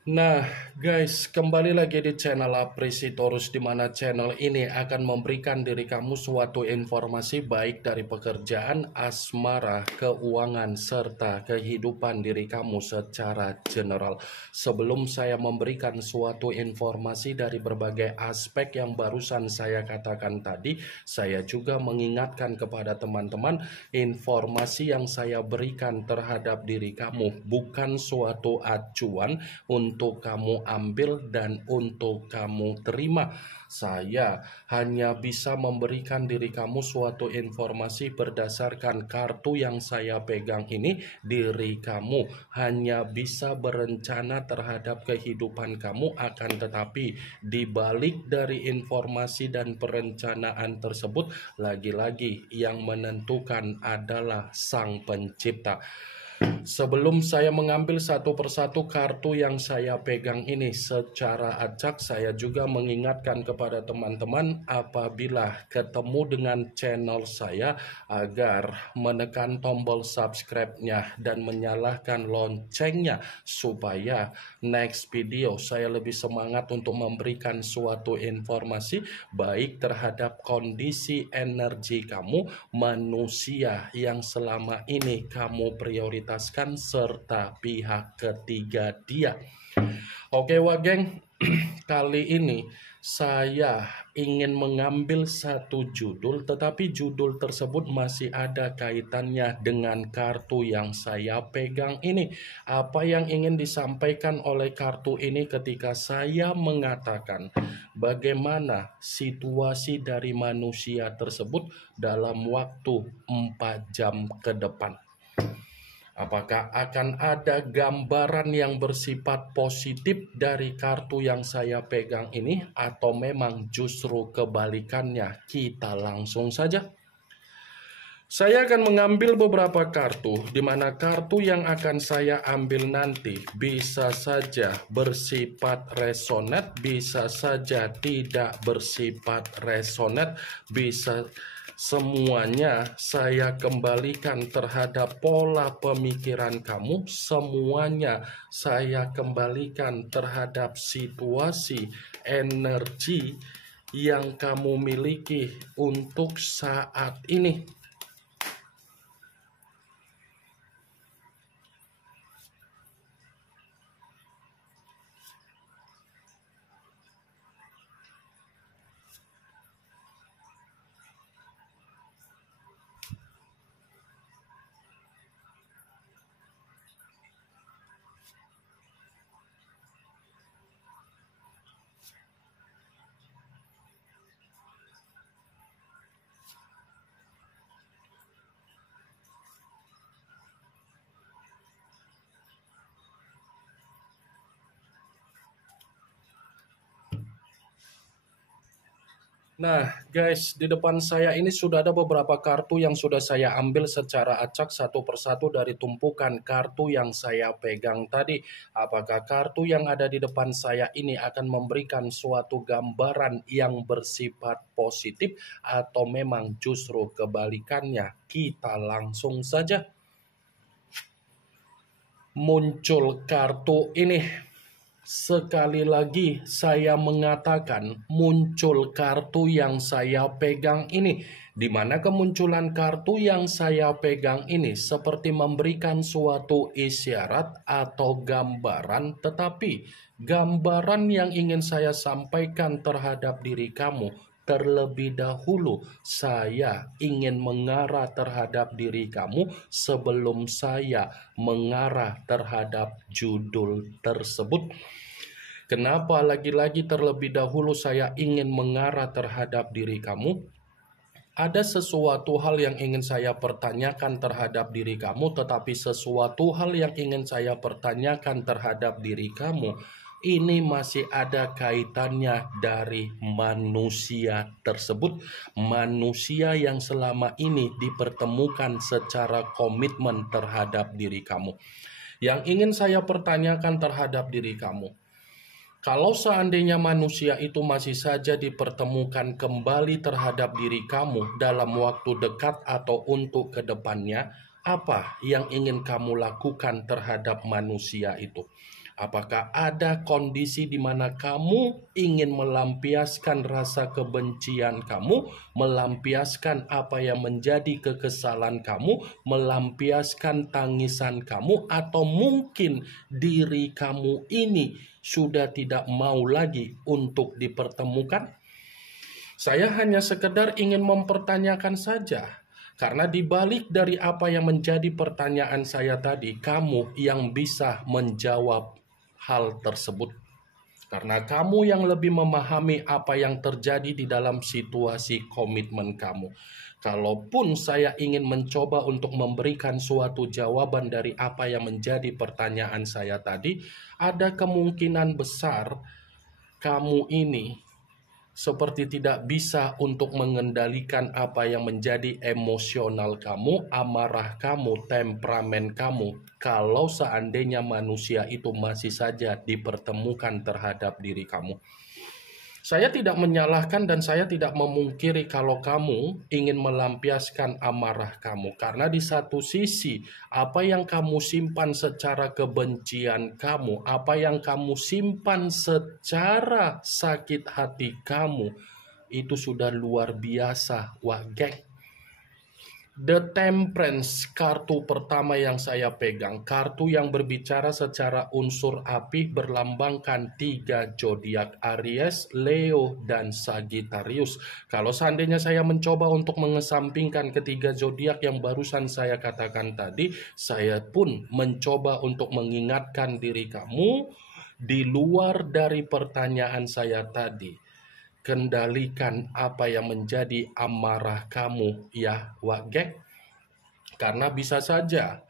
Nah, guys, kembali lagi di channel Apresitorus, di mana channel ini akan memberikan diri kamu suatu informasi baik dari pekerjaan, asmara, keuangan, serta kehidupan diri kamu secara general. Sebelum saya memberikan suatu informasi dari berbagai aspek yang barusan saya katakan tadi, saya juga mengingatkan kepada teman-teman, informasi yang saya berikan terhadap diri kamu bukan suatu acuan untuk kamu ambil dan untuk kamu terima. Saya hanya bisa memberikan diri kamu suatu informasi berdasarkan kartu yang saya pegang ini. Diri kamu hanya bisa berencana terhadap kehidupan kamu, akan tetapi di balik dari informasi dan perencanaan tersebut, lagi-lagi yang menentukan adalah Sang Pencipta. Sebelum saya mengambil satu persatu kartu yang saya pegang ini secara acak, saya juga mengingatkan kepada teman-teman apabila ketemu dengan channel saya agar menekan tombol subscribe-nya dan menyalakan loncengnya supaya next video saya lebih semangat untuk memberikan suatu informasi baik terhadap kondisi energi kamu, manusia yang selama ini kamu prioritaskan, serta pihak ketiga dia. Oke Wageng, kali ini saya ingin mengambil satu judul, tetapi judul tersebut masih ada kaitannya dengan kartu yang saya pegang ini. Apa yang ingin disampaikan oleh kartu ini ketika saya mengatakan bagaimana situasi dari manusia tersebut dalam waktu 4 jam ke depan? Apakah akan ada gambaran yang bersifat positif dari kartu yang saya pegang ini, atau memang justru kebalikannya? Kita langsung saja. Saya akan mengambil beberapa kartu, di mana kartu yang akan saya ambil nanti bisa saja bersifat resonate, bisa saja tidak bersifat resonate, bisa semuanya saya kembalikan terhadap pola pemikiran kamu, semuanya saya kembalikan terhadap situasi energi yang kamu miliki untuk saat ini. Nah, guys, di depan saya ini sudah ada beberapa kartu yang sudah saya ambil secara acak satu persatu dari tumpukan kartu yang saya pegang tadi. Apakah kartu yang ada di depan saya ini akan memberikan suatu gambaran yang bersifat positif atau memang justru kebalikannya? Kita langsung saja. Muncul kartu ini. Sekali lagi saya mengatakan muncul kartu yang saya pegang ini, di mana kemunculan kartu yang saya pegang ini seperti memberikan suatu isyarat atau gambaran, tetapi gambaran yang ingin saya sampaikan terhadap diri kamu, terlebih dahulu saya ingin mengarah terhadap diri kamu sebelum saya mengarah terhadap judul tersebut. Kenapa lagi-lagi terlebih dahulu saya ingin mengarah terhadap diri kamu? Ada sesuatu hal yang ingin saya pertanyakan terhadap diri kamu, tetapi sesuatu hal yang ingin saya pertanyakan terhadap diri kamu ini masih ada kaitannya dari manusia tersebut. Manusia yang selama ini dipertemukan secara komitmen terhadap diri kamu. Yang ingin saya pertanyakan terhadap diri kamu, kalau seandainya manusia itu masih saja dipertemukan kembali terhadap diri kamu dalam waktu dekat atau untuk kedepannya, Apa yang ingin kamu lakukan terhadap manusia itu? Apakah ada kondisi di mana kamu ingin melampiaskan rasa kebencian kamu, melampiaskan apa yang menjadi kekesalan kamu, melampiaskan tangisan kamu, atau mungkin diri kamu ini sudah tidak mau lagi untuk dipertemukan? Saya hanya sekedar ingin mempertanyakan saja. Karena dibalik dari apa yang menjadi pertanyaan saya tadi, kamu yang bisa menjawab hal tersebut. Karena kamu yang lebih memahami apa yang terjadi di dalam situasi komitmen kamu. Kalaupun saya ingin mencoba untuk memberikan suatu jawaban dari apa yang menjadi pertanyaan saya tadi, ada kemungkinan besar kamu ini seperti tidak bisa untuk mengendalikan apa yang menjadi emosional kamu, amarah kamu, temperamen kamu, kalau seandainya manusia itu masih saja dipertemukan terhadap diri kamu. Saya tidak menyalahkan dan saya tidak memungkiri kalau kamu ingin melampiaskan amarah kamu. Karena di satu sisi, apa yang kamu simpan secara kebencian kamu, apa yang kamu simpan secara sakit hati kamu, itu sudah luar biasa. Wah, geng. The Temperance, kartu pertama yang saya pegang, kartu yang berbicara secara unsur api, berlambangkan 3 zodiak Aries, Leo, dan Sagittarius. Kalau seandainya saya mencoba untuk mengesampingkan ketiga zodiak yang barusan saya katakan tadi, saya pun mencoba untuk mengingatkan diri kamu di luar dari pertanyaan saya tadi. Kendalikan apa yang menjadi amarah kamu, ya Wage. Karena bisa saja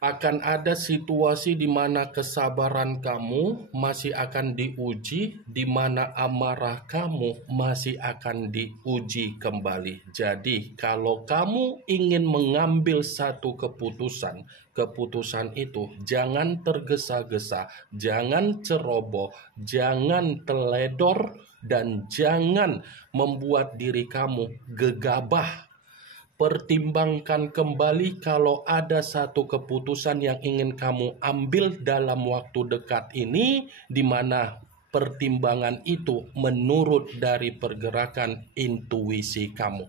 akan ada situasi di mana kesabaran kamu masih akan diuji, di mana amarah kamu masih akan diuji kembali. Jadi, kalau kamu ingin mengambil satu keputusan, keputusan itu jangan tergesa-gesa, jangan ceroboh, jangan teledor, dan jangan membuat diri kamu gegabah. Pertimbangkan kembali kalau ada satu keputusan yang ingin kamu ambil dalam waktu dekat ini, di mana pertimbangan itu menurut dari pergerakan intuisi kamu.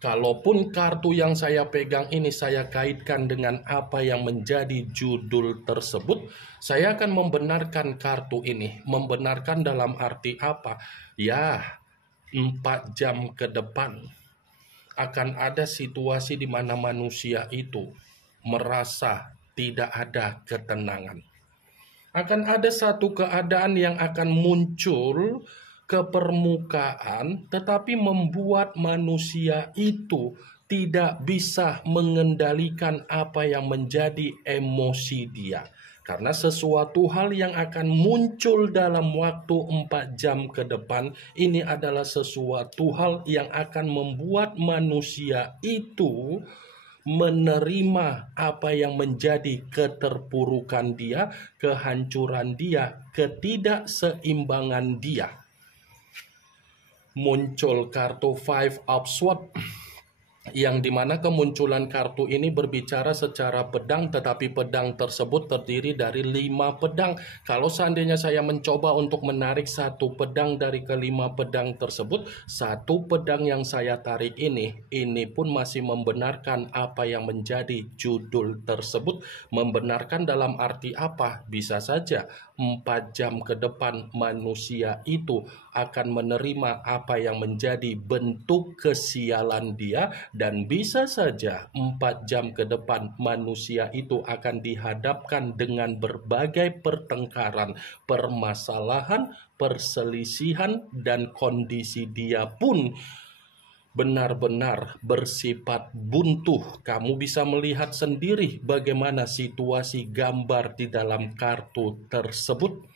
Kalaupun kartu yang saya pegang ini saya kaitkan dengan apa yang menjadi judul tersebut, saya akan membenarkan kartu ini. Membenarkan dalam arti apa? Ya, 4 jam ke depan akan ada situasi di mana manusia itu merasa tidak ada ketenangan. Akan ada satu keadaan yang akan muncul ke permukaan, tetapi membuat manusia itu tidak bisa mengendalikan apa yang menjadi emosi dia. Karena sesuatu hal yang akan muncul dalam waktu 4 jam ke depan, ini adalah sesuatu hal yang akan membuat manusia itu menerima apa yang menjadi keterpurukan dia, kehancuran dia, ketidakseimbangan dia. Muncul kartu Five of Swords, yang dimana kemunculan kartu ini berbicara secara pedang, tetapi pedang tersebut terdiri dari 5 pedang. Kalau seandainya saya mencoba untuk menarik satu pedang dari kelima pedang tersebut, satu pedang yang saya tarik ini pun masih membenarkan apa yang menjadi judul tersebut. Membenarkan dalam arti apa? Bisa saja 4 jam ke depan manusia itu akan menerima apa yang menjadi bentuk kesialan dia, dan bisa saja 4 jam ke depan manusia itu akan dihadapkan dengan berbagai pertengkaran, permasalahan, perselisihan, dan kondisi dia pun benar-benar bersifat buntu. Kamu bisa melihat sendiri bagaimana situasi gambar di dalam kartu tersebut.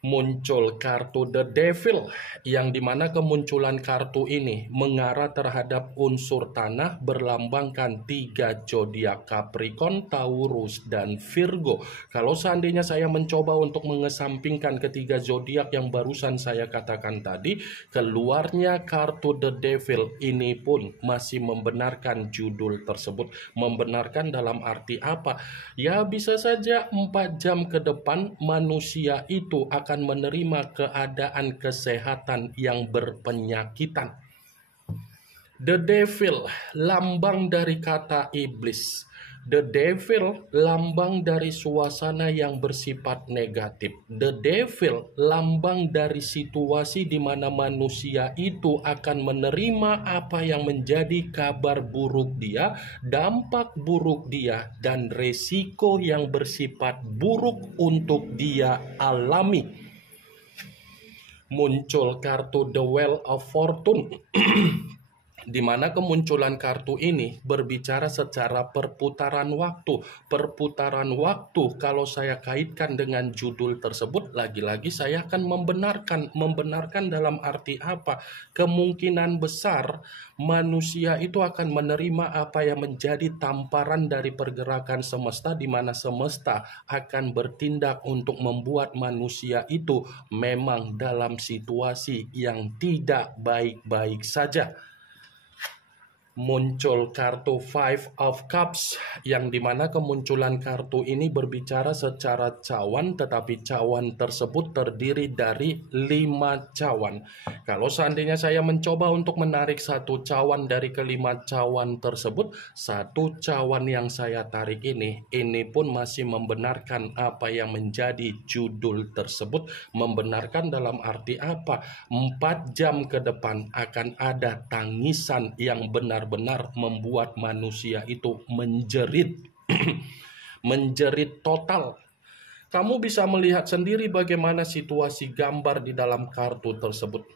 muncul kartu The Devil, yang dimana kemunculan kartu ini mengarah terhadap unsur tanah berlambangkan 3 zodiak Capricorn, Taurus, dan Virgo. Kalau seandainya saya mencoba untuk mengesampingkan ketiga zodiak yang barusan saya katakan tadi, keluarnya kartu The Devil ini pun masih membenarkan judul tersebut. Membenarkan dalam arti apa? Ya, bisa saja 4 jam ke depan manusia itu akan menerima keadaan kesehatan yang berpenyakitan. The Devil, lambang dari kata iblis. The Devil, lambang dari suasana yang bersifat negatif. The Devil, lambang dari situasi di mana manusia itu akan menerima apa yang menjadi kabar buruk dia, dampak buruk dia, dan resiko yang bersifat buruk untuk dia alami. Muncul kartu The Wheel of Fortune, di mana kemunculan kartu ini berbicara secara perputaran waktu. Perputaran waktu, kalau saya kaitkan dengan judul tersebut, lagi-lagi saya akan membenarkan dalam arti apa? Kemungkinan besar manusia itu akan menerima apa yang menjadi tamparan dari pergerakan semesta, di mana semesta akan bertindak untuk membuat manusia itu memang dalam situasi yang tidak baik-baik saja. Muncul kartu Five of Cups, yang dimana kemunculan kartu ini berbicara secara cawan, tetapi cawan tersebut terdiri dari 5 cawan. Kalau seandainya saya mencoba untuk menarik satu cawan dari kelima cawan tersebut, satu cawan yang saya tarik ini pun masih membenarkan apa yang menjadi judul tersebut. Membenarkan dalam arti apa? 4 jam ke depan akan ada tangisan yang benar-benar membuat manusia itu menjerit. Menjerit total. Kamu bisa melihat sendiri bagaimana situasi gambar di dalam kartu tersebut.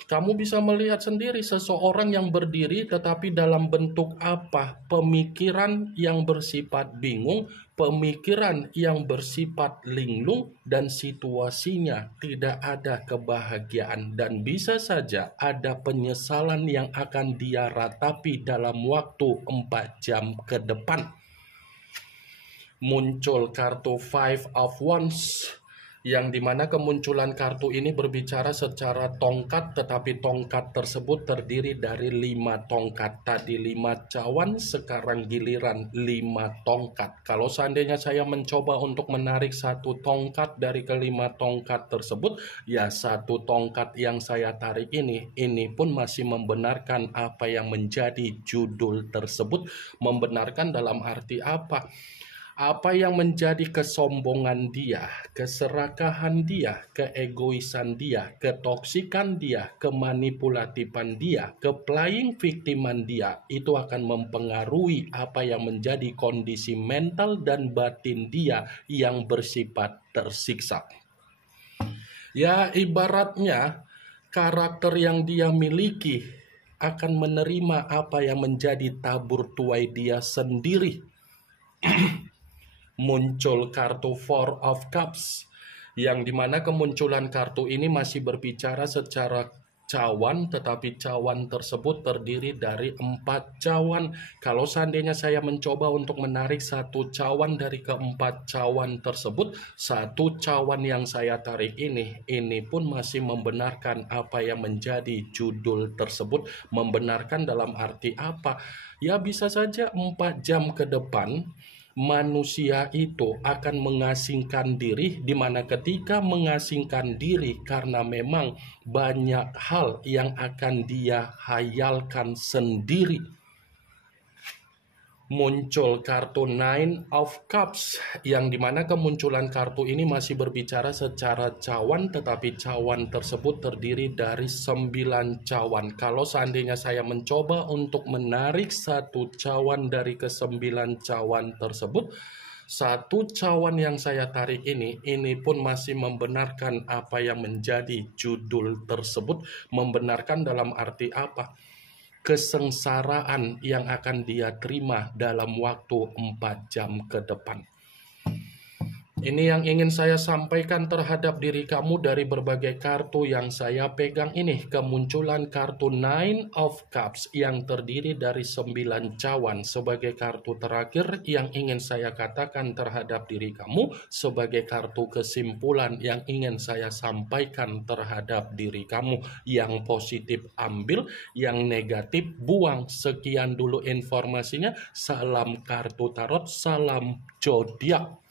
Kamu bisa melihat sendiri seseorang yang berdiri, tetapi dalam bentuk apa? Pemikiran yang bersifat bingung, pemikiran yang bersifat linglung, dan situasinya tidak ada kebahagiaan. Dan bisa saja ada penyesalan yang akan dia ratapi dalam waktu 4 jam ke depan. Muncul kartu Five of Wands, yang dimana kemunculan kartu ini berbicara secara tongkat, tetapi tongkat tersebut terdiri dari 5 tongkat. Tadi 5 cawan, sekarang giliran 5 tongkat. Kalau seandainya saya mencoba untuk menarik satu tongkat dari kelima tongkat tersebut, ya satu tongkat yang saya tarik ini pun masih membenarkan apa yang menjadi judul tersebut. Membenarkan dalam arti apa? Apa yang menjadi kesombongan dia, keserakahan dia, keegoisan dia, ketoksikan dia, kemanipulatifan dia, keplaying victiman dia, itu akan mempengaruhi apa yang menjadi kondisi mental dan batin dia yang bersifat tersiksa. Ya, ibaratnya karakter yang dia miliki akan menerima apa yang menjadi tabur tuai dia sendiri. Muncul kartu Four of Cups, yang dimana kemunculan kartu ini masih berbicara secara cawan, tetapi cawan tersebut terdiri dari 4 cawan. Kalau seandainya saya mencoba untuk menarik satu cawan dari keempat cawan tersebut, satu cawan yang saya tarik ini pun masih membenarkan apa yang menjadi judul tersebut. Membenarkan dalam arti apa? Ya, bisa saja 4 jam ke depan manusia itu akan mengasingkan diri, di mana ketika mengasingkan diri karena memang banyak hal yang akan dia hayalkan sendiri. Muncul kartu Nine of Cups, yang dimana kemunculan kartu ini masih berbicara secara cawan, tetapi cawan tersebut terdiri dari 9 cawan. Kalau seandainya saya mencoba untuk menarik satu cawan dari ke-9 cawan tersebut, satu cawan yang saya tarik ini pun masih membenarkan apa yang menjadi judul tersebut. Membenarkan dalam arti apa? Kesengsaraan yang akan dia terima dalam waktu 4 jam ke depan. Ini yang ingin saya sampaikan terhadap diri kamu dari berbagai kartu yang saya pegang ini. Kemunculan kartu Nine of Cups yang terdiri dari 9 cawan sebagai kartu terakhir yang ingin saya katakan terhadap diri kamu sebagai kartu kesimpulan yang ingin saya sampaikan terhadap diri kamu. Yang positif ambil, yang negatif buang. Sekian dulu informasinya. Salam kartu tarot, salam zodiak.